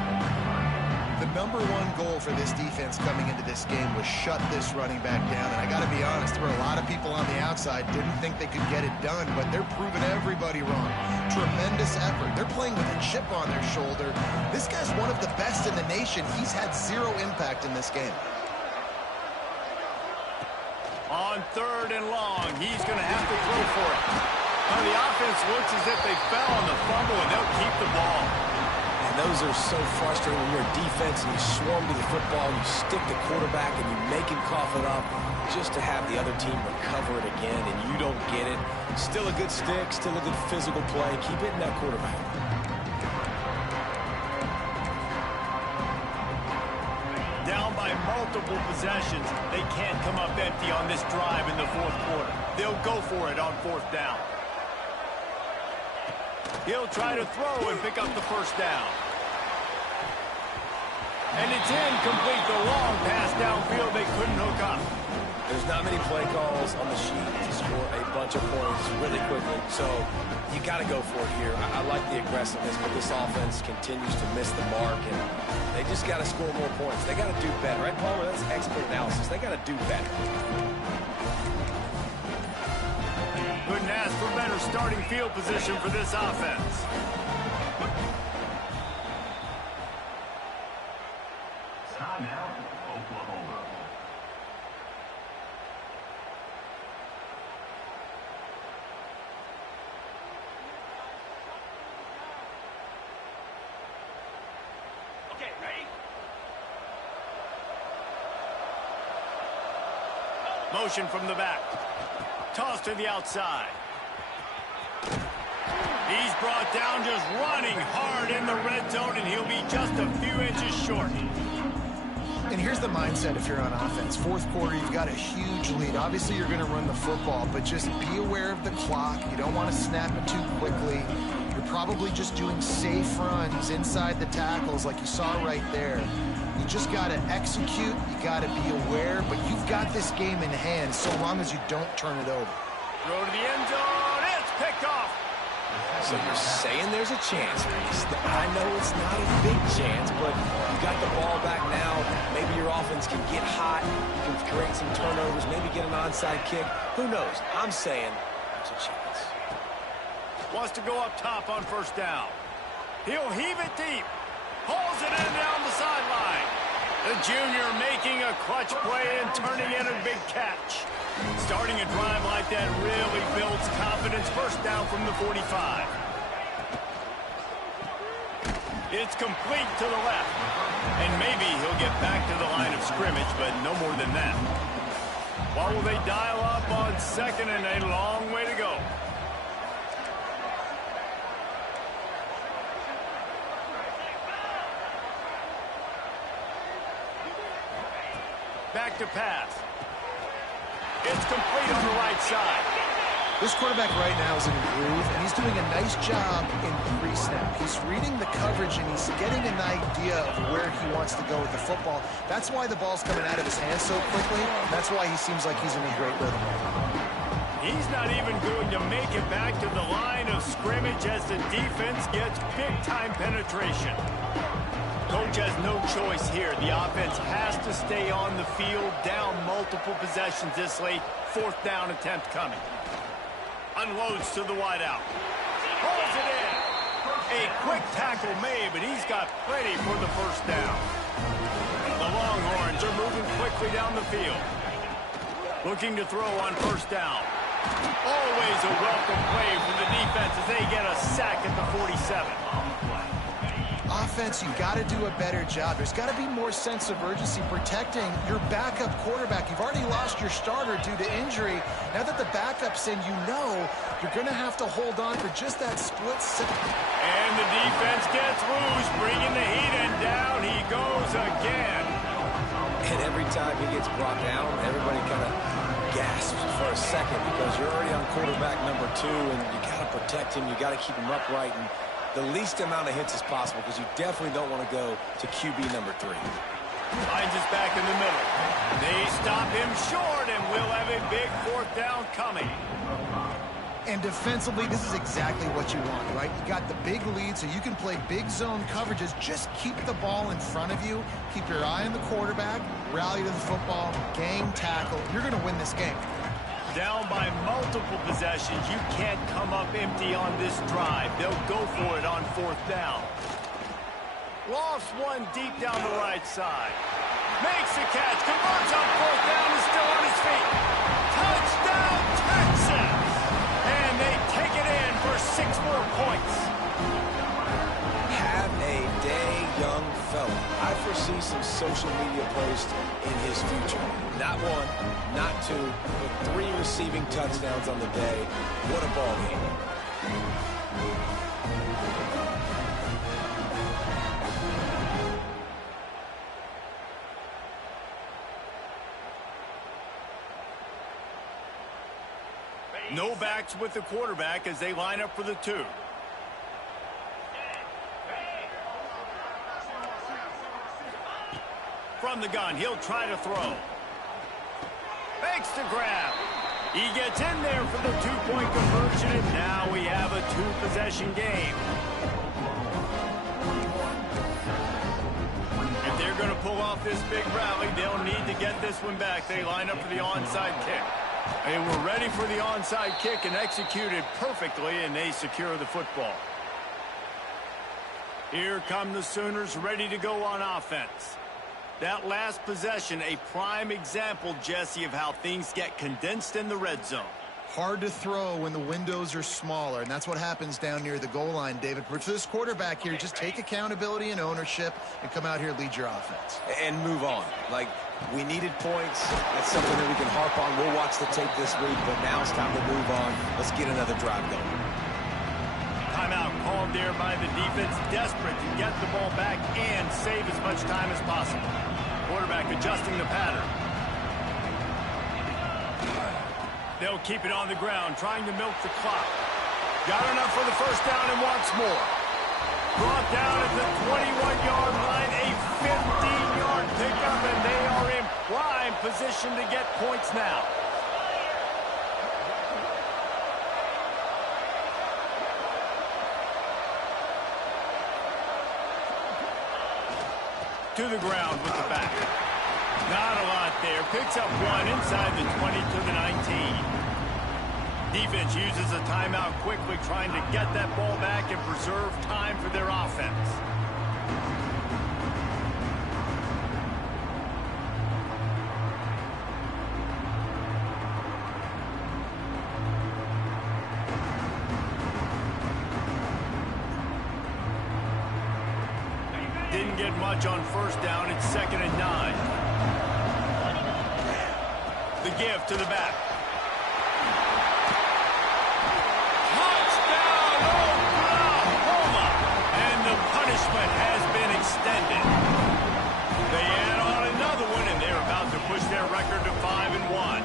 The #1 goal for this defense coming into this game was shut this running back down. And I got to be honest, there were a lot of people on the outside didn't think they could get it done, but they're proving everybody wrong. Tremendous effort. They're playing with a chip on their shoulder. This guy's one of the best in the nation. He's had 0 impact in this game. On 3rd and long, he's going to have to throw for it. Now the offense looks as if they fell on the fumble, and they'll keep the ball. And those are so frustrating when you're a defense and you swarm to the football, you stick the quarterback and you make him cough it up just to have the other team recover it again, and you don't get it. Still a good stick, still a good physical play. Keep hitting that quarterback. Down by multiple possessions, they can't come up empty on this drive in the 4th quarter. They'll go for it on 4th down. He'll try to throw and pick up the 1st down. And it's incomplete. The long pass downfield, they couldn't hook up. There's not many play calls on the sheet to score a bunch of points really quickly, so you got to go for it here. I like the aggressiveness, but this offense continues to miss the mark, and they just got to score more points. They got to do better, right, Palmer? That's expert analysis. They got to do better. Couldn't ask for better starting field position for this offense. Timeout, Oklahoma. Okay, ready? Motion from the back. Toss to the outside. He's brought down just running hard in the red zone, and he'll be just a few inches short. And here's the mindset if you're on offense. 4th quarter, you've got a huge lead. Obviously, you're going to run the football, but just be aware of the clock. You don't want to snap it too quickly. You're probably just doing safe runs inside the tackles like you saw right there. You just got to execute. You got to be aware, but you've got this game in hand so long as you don't turn it over. Throw to the end zone. It's picked off. So you're saying there's a chance, Reese. I know it's not a big chance, but you got the ball back now. Maybe your offense can get hot. You can create some turnovers, maybe get an onside kick. Who knows? I'm saying there's a chance. Wants to go up top on 1st down. He'll heave it deep. Pulls it in down the sideline. The junior making a clutch play and turning in a big catch. Starting a drive like that really builds confidence. 1st down from the 45. It's complete to the left. And maybe he'll get back to the line of scrimmage, but no more than that. What will they dial up on 2nd and a long way to go? Back to pass. It's complete on the right side. This quarterback right now is in a groove, and he's doing a nice job in pre-snap. He's reading the coverage, and he's getting an idea of where he wants to go with the football. That's why the ball's coming out of his hands so quickly. That's why he seems like he's in a great rhythm. He's not even going to make it back to the line of scrimmage as the defense gets big-time penetration. Coach has no choice here. The offense has to stay on the field, down multiple possessions this late. 4th down attempt coming. Unloads to the wideout. Pulls it in. A quick tackle made, but he's got plenty for the 1st down. The Longhorns are moving quickly down the field. Looking to throw on 1st down. Always a welcome play for the defense as they get a sack at the 47. Offense, you got to do a better job. There's got to be more sense of urgency protecting your backup quarterback. You've already lost your starter due to injury. Now that the backup's in, you know you're going to have to hold on for just that split second. And the defense gets loose, bringing the heat, and down he goes again. And every time he gets brought down, everybody kind of gasps for a second because you're already on quarterback number 2, and you got to protect him. You got to keep him upright and the least amount of hits as possible because you definitely don't want to go to QB number 3. Finds us back in the middle. They stop him short, and we'll have a big 4th down coming. And defensively, this is exactly what you want, right? You got the big lead, so you can play big zone coverages. Just keep the ball in front of you. Keep your eye on the quarterback. Rally to the football. Gang tackle. You're going to win this game. Down by multiple possessions. You can't come up empty on this drive. They'll go for it on 4th down. Lost one deep down the right side. Makes the catch. Converts on 4th down. Is still on his feet. Touchdown, Texas! And they take it in for 6 more points. Have a day, young fella. I foresee some social media posts in his future. Not 1, not 2, but 3 receiving touchdowns on the day. What a ball game. No backs with the quarterback as they line up for the 2. From the gun, he'll try to throw. Fakes the grab. He gets in there for the 2-point conversion, and now we have a 2-possession game. If they're going to pull off this big rally, they'll need to get this one back. They line up for the onside kick. They were ready for the onside kick and executed perfectly, and they secure the football. Here come the Sooners ready to go on offense. That last possession, a prime example, Jesse, of how things get condensed in the red zone. Hard to throw when the windows are smaller, and that's what happens down near the goal line, David. But for this quarterback here, just take accountability and ownership and come out here and lead your offense. And move on. Like, we needed points. That's something that we can harp on. We'll watch the tape this week, but now it's time to move on. Let's get another drive going. Timeout called there by the defense, desperate to get the ball back and save as much time as possible. Quarterback adjusting the pattern. They'll keep it on the ground, trying to milk the clock. Got enough for the 1st down and wants more. Brought down at the 21-yard line, a 15-yard pickup, and they are in prime position to get points now. To the ground with the back. Not a lot there. Picks up 1 inside the 20 to the 19. Defense uses a timeout quickly, trying to get that ball back and preserve time for their offense. Didn't get much on 1st down. It's 2nd and 9. The give to the back. Touchdown, Oklahoma! And the punishment has been extended. They add on another one, and they're about to push their record to 5-1.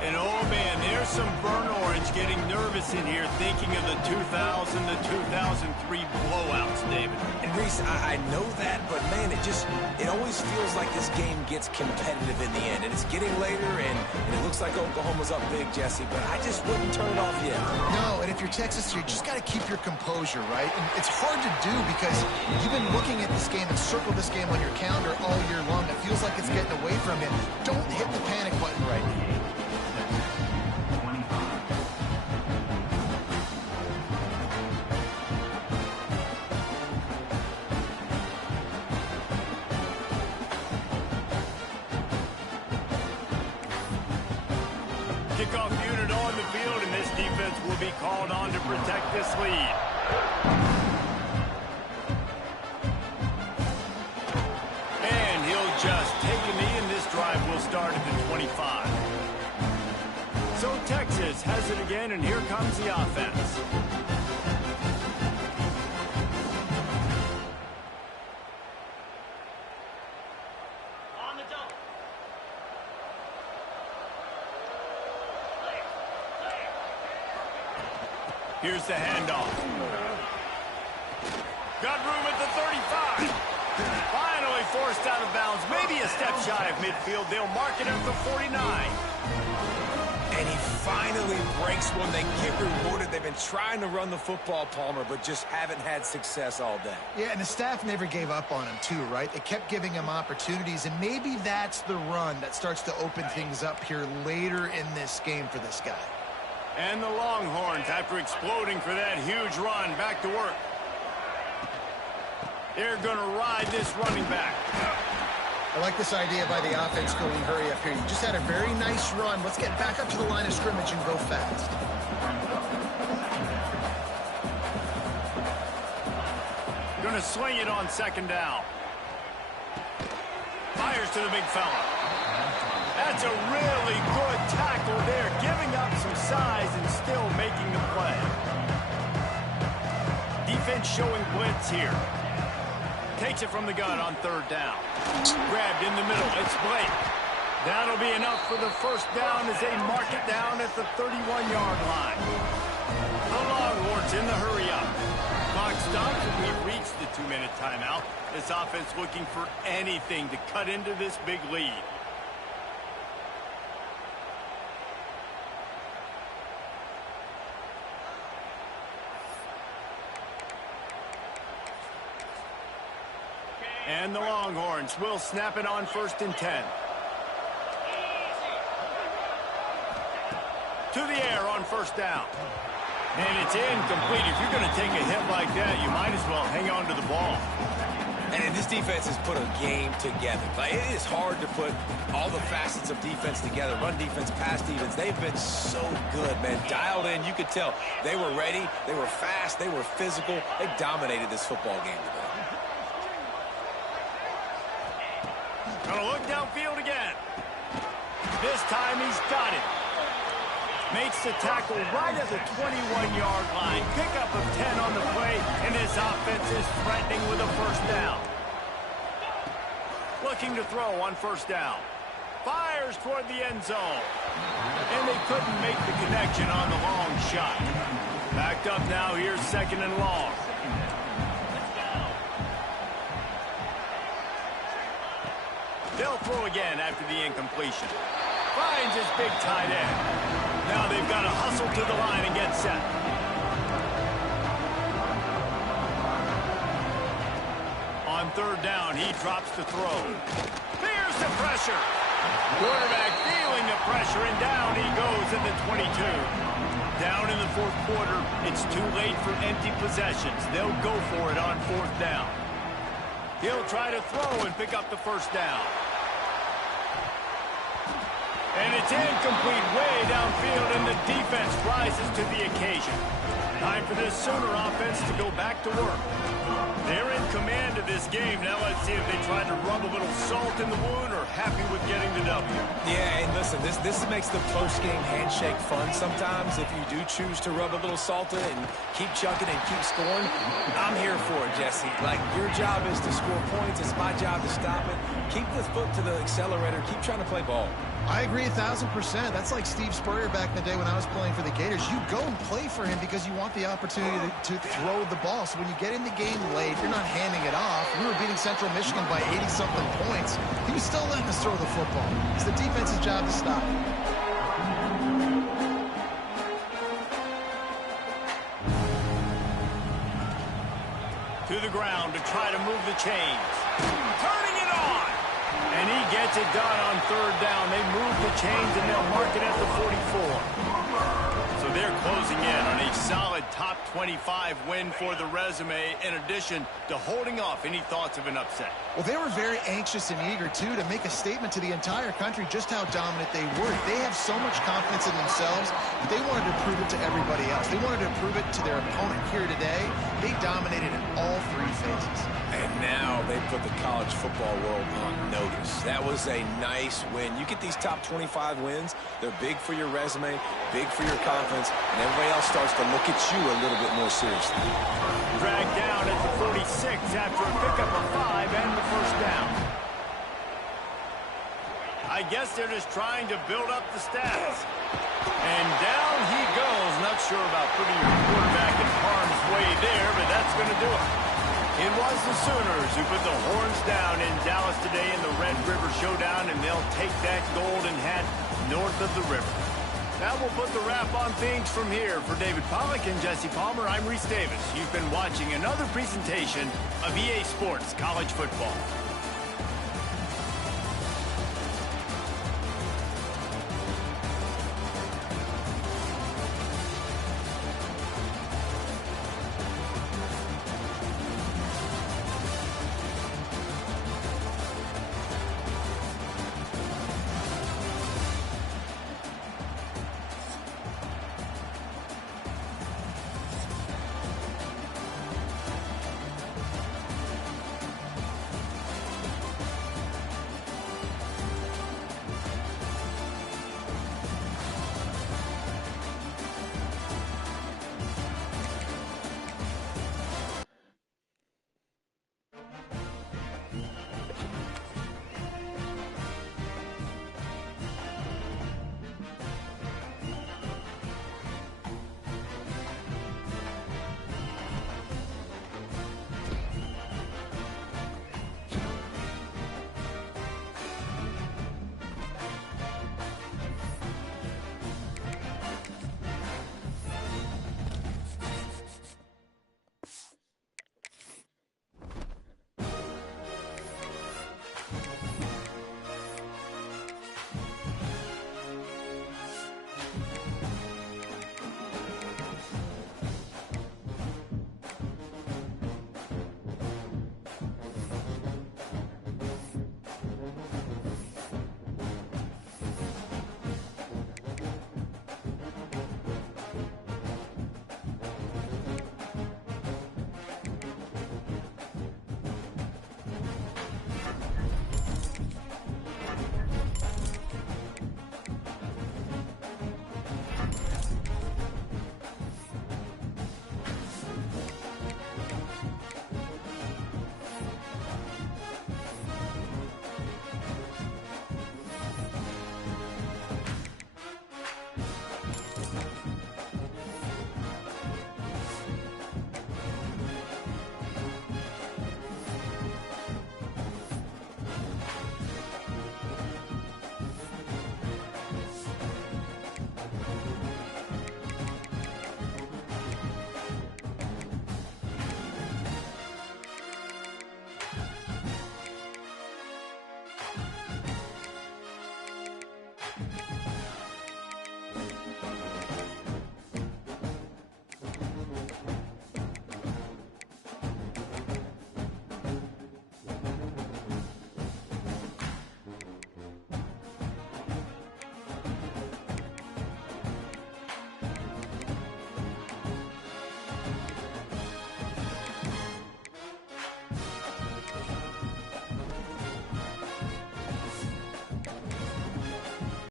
And oh man, there's some burnt orange getting nervous in here, thinking of the 2000 to 2003 blowouts, David. And Reese, I know that, but man, it always feels like this game gets competitive in the end. And it's getting later, and it looks like Oklahoma's up big, Jesse, but I just wouldn't turn it off yet. No, and if you're Texas, you just got to keep your composure, right? And it's hard to do because you've been looking at this game and circled this game on your calendar all year long. It feels like it's getting away from you. Don't hit the panic button right now. Kickoff unit on the field, and this defense will be called on to protect this lead. And he'll just take a knee, and this drive will start at the 25. So Texas has it again, and here comes the offense. Here's the handoff. Got room at the 35. Finally forced out of bounds. Maybe a step shy of midfield. They'll mark it at the 49. And he finally breaks one. They get rewarded. They've been trying to run the football, Palmer, but just haven't had success all day. Yeah, and the staff never gave up on him, too, right? They kept giving him opportunities, and maybe that's the run that starts to open things up here later in this game for this guy. And the Longhorns, after exploding for that huge run, back to work. They're going to ride this running back. I like this idea by the offense going hurry up here. You just had a very nice run. Let's get back up to the line of scrimmage and go fast. Going to swing it on second down. Fires to the big fella. That's a really good tackle there, giving up some size and still making the play. Defense showing blitz here. Takes it from the gun on third down. Grabbed in the middle. It's Blake. That'll be enough for the first down as they mark it down at the 31-yard line. The Longhorns in the hurry-up. Clock stops and we reach the 2-minute timeout. This offense looking for anything to cut into this big lead. And the Longhorns will snap it on 1st and 10. To the air on 1st down. And it's incomplete. If you're going to take a hit like that, you might as well hang on to the ball. And this defense has put a game together. Like, it is hard to put all the facets of defense together. Run defense, pass defense. They've been so good, man. Dialed in. You could tell they were ready. They were fast. They were physical. They dominated this football game today. Gonna look downfield again. This time he's got it. Makes the tackle right at the 21-yard line. Pickup of 10 on the play, and this offense is threatening with a first down. Looking to throw on 1st down. Fires toward the end zone. And they couldn't make the connection on the long shot. Backed up now, here's 2nd and long. They'll throw again after the incompletion. Finds his big tight end. Now they've got to hustle to the line and get set. On 3rd down, he drops the throw. Fears the pressure. Quarterback feeling the pressure, and down he goes at the 22. Down in the 4th quarter, it's too late for empty possessions. They'll go for it on 4th down. He'll try to throw and pick up the first down. And it's incomplete way downfield, and the defense rises to the occasion. Time for this Sooner offense to go back to work. They're in command of this game. Now let's see if they try to rub a little salt in the wound or happy with getting the W. Yeah, and listen, this makes the post-game handshake fun sometimes. If you do choose to rub a little salt in it and keep chucking and keep scoring, I'm here for it, Jesse. Like, your job is to score points. It's my job to stop it. Keep the foot to the accelerator. Keep trying to play ball. I agree 1,000%. That's like Steve Spurrier back in the day when I was playing for the Gators. You go and play for him because you want the opportunity to throw the ball. So when you get in the game late, you're not handing it off. We were beating Central Michigan by 80-something points. He was still letting us throw the football. It's the defense's job to stop it. To the ground to try to move the chains. Turning it on. And he gets it done on 3rd down. They move the chains, and they'll mark it at the 44. So they're closing in on a solid top 25 win for the resume, in addition to holding off any thoughts of an upset. Well, they were very anxious and eager, too, to make a statement to the entire country just how dominant they were. They have so much confidence in themselves, but they wanted to prove it to everybody else. They wanted to prove it to their opponent here today. They dominated in all 3 phases. And now they put the college football world on notice. That was a nice win. You get these top 25 wins, they're big for your resume, big for your confidence, and everybody else starts to look at you a little bit more seriously. Dragged down at the 46 after a pickup of 5 and the first down. I guess they're just trying to build up the stats. And down he goes. Not sure about putting your quarterback in harm's way there, but that's going to do it. It was the Sooners who put the horns down in Dallas today in the Red River Showdown, and they'll take that golden hat north of the river. That will put the wrap on things from here. For David Pollack and Jesse Palmer, I'm Reese Davis. You've been watching another presentation of EA Sports College Football.